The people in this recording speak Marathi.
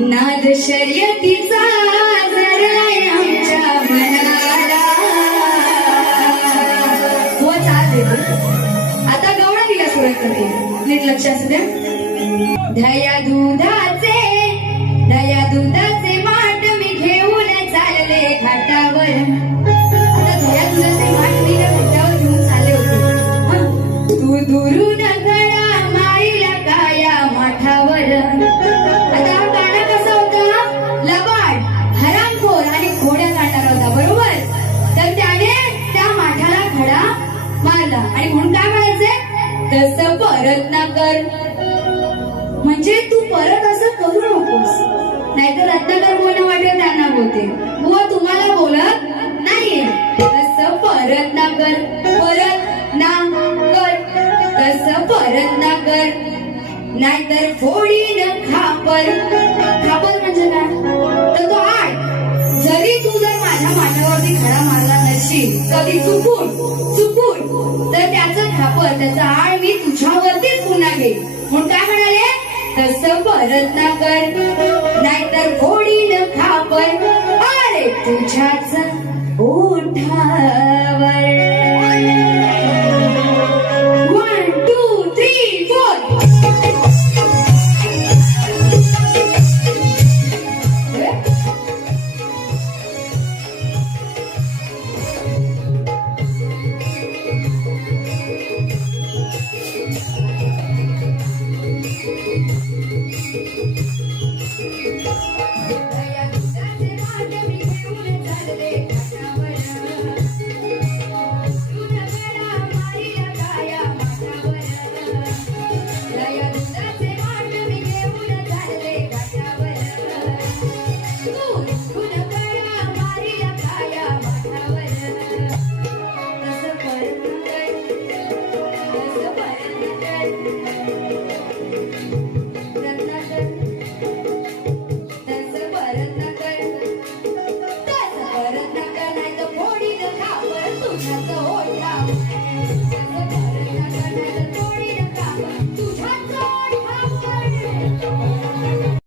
नाद शर्यतीचा जडलाय आमच्या मनाला. हो चालते आता गवळा दिला सुरुवात करते नीट लक्ष असू द्या. दया दुधाचे दया दुधाचे माठ मी घेऊन चालले घाटावर. मारला आणि म्हणून काय म्हणायचंय? तसं परत ना कर. म्हणजे तू परत असं करू नकोस. नाहीतर रत्नाकर बोलणं वाटेल त्यांना बोलते बुवा तुम्हाला बोलत नाहीये. तसं परत ना कर. परत ना कर. तसं परत ना कर. नाहीतर फोडी न खापर. खापर म्हणजे काय? तर तो आठ जरी तू जर माझ्या माठावरती खडा मारला नसशील कधी चुकून चुकून तर त्याचं खापर त्याचा आळ मी तुझ्यावरतीच पुन्हा घेईल म्हणून काय म्हणाले? तस परत ना कर. नाहीतर फोडीन खापर. अरे तुझ्याच ओठावर परत न कर नाही